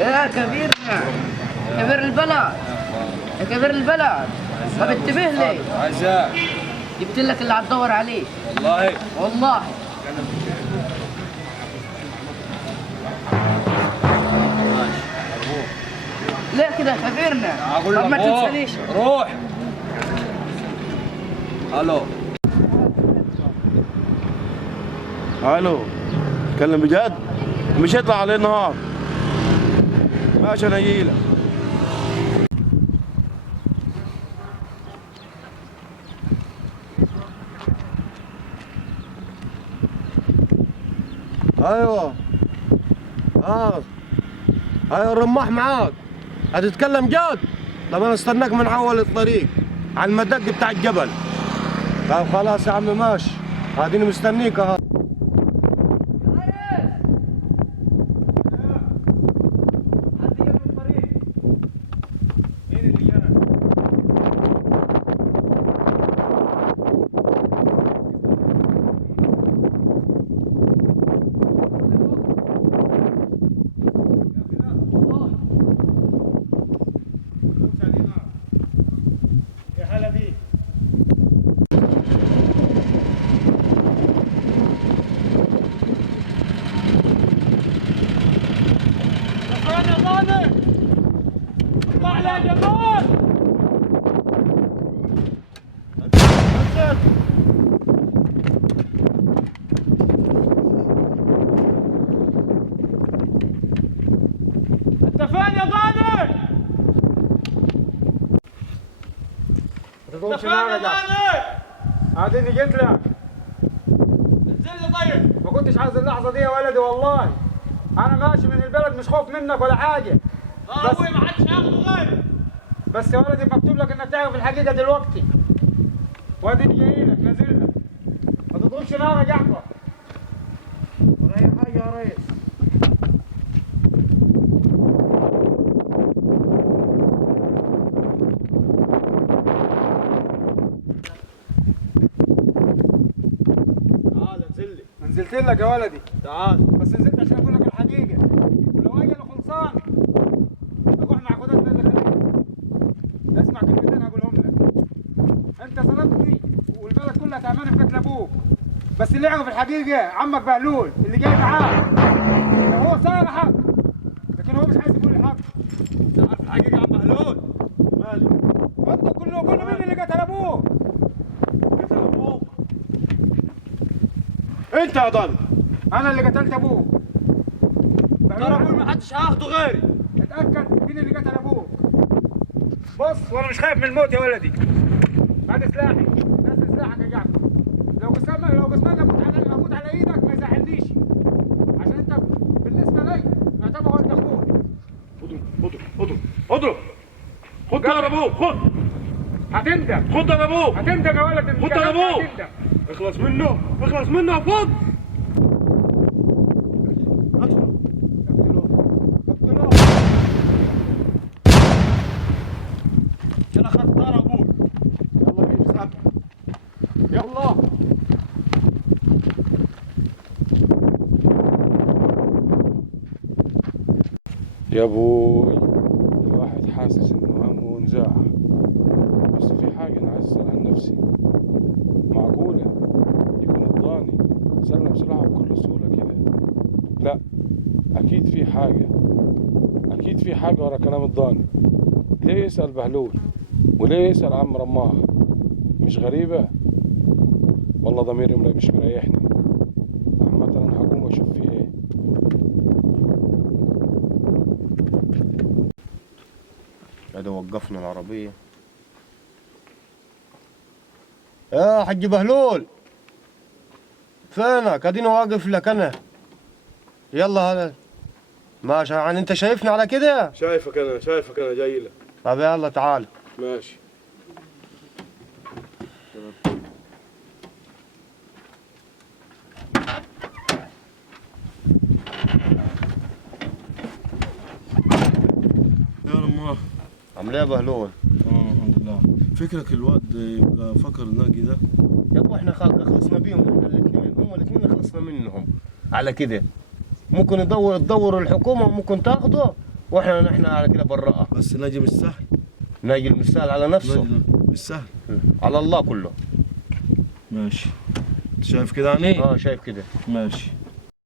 يا كبيرنا، كبير البلد، يا كبير البلد، ما بتنتبه لي؟ عزاء جبت لك اللي هتدور عليه. والله والله ليه كده يا كبيرنا؟ اقول طب لك ما تنسانيش. روح. الو الو، تكلم بجد؟ مش هيطلع عليه النهار. ماشي انا جايلك. ايوه ايوه الرماح معاك. هتتكلم جد؟ طب انا استناك من اول الطريق على المدق بتاع الجبل. طب خلاص يا عم ماشي، اديني مستنيك اهو. انت فين يا غالي؟ انت فين يا غالي؟ اديني جيت لك. انزل لي طيب. ما كنتش عايز اللحظه دي يا ولدي والله. انا ماشي من البلد مش خوف منك ولا حاجه. ابوي ما حدش هياخده غيري. بس يا ولدي مكتوب لك انك تعرف الحقيقه دلوقتي. واديني جاي لك نازل لك. ما تضربش نار يا جعفر. ولا اي حاجه يا ريس. تعال انزل لي. نزلت لك يا ولدي. تعال. بس نزلت عشان اقول لك الحقيقه. ولو اجل خلصان اروح مع قضاة بلد الخليج. اسمع كلمتين هقولهم لك. انت ظلمتني والبلد كلها تعبانه في قتل ابوك. بس اللي يعرف الحقيقه عمك بهلول اللي جاي معاه. هو صالحك لكن هو مش عايز يقول الحق. تعرف الحقيقة عم بهلول؟ مالي؟ وانت كله مين اللي قتل ابوك؟ قتل ابوك؟ انت يا ضل. انا اللي قتلت ابوك. ترى ابوي ما حدش هياخده غيري. اتاكد مين اللي قتل ابوك. بص وانا مش خايف من الموت يا ولدي. بعد سلاحي نزل سلاحك يا جعفر. لو قسمنا اموت على ايدك ما يزعلنيش. عشان انت بالنسبه لي يعتبر ولد اخوك. اضرب خد ضرب ابوك. خد هتندم. خد ضرب ابوك. هتندم يا ولد. خد ضرب ابوك. هتندم. اخلص منه اخلص منه. خد اقتلوه. انا اخذت دار ابوي. يلا بينا اسحب. يلا. يا ابوي، الواحد حاسس انه همه ونزاع. بس في حاجة انا عايز اسأل عن نفسي. معقولة يكون الضاني سلم سلاحه بكل سهولة كده؟ لا، اكيد في حاجة. اكيد في حاجة ورا كلام الضاني. ليه يسأل بهلول وليه يسأل عم رماه؟ مش غريبة؟ والله ضميري مش مريحني. عامة انا هقوم واشوف فيه ايه. ادي وقفنا العربية. يا حج بهلول فينك؟ اديني واقف لك انا. يلا هذا ماشي. يعني انت شايفني على كده؟ شايفك انا جاي لك. طب يلا تعال. ماشي. يا رماه. عامل ايه يا بهلول؟ الحمد لله. فكرك الواد يبقى فكر الناقي ده؟ يا ابو احنا خلصنا بيهم احنا الاثنين، هم الاثنين خلصنا منهم على كده. ممكن تدوروا الحكومه وممكن تاخده، نحن على كده براءه. بس ناجي مش سهل. ناجي المثال على نفسه. ناجي مش سهل. على الله كله. ماشي. شايف كده يعني؟ شايف كده. ماشي.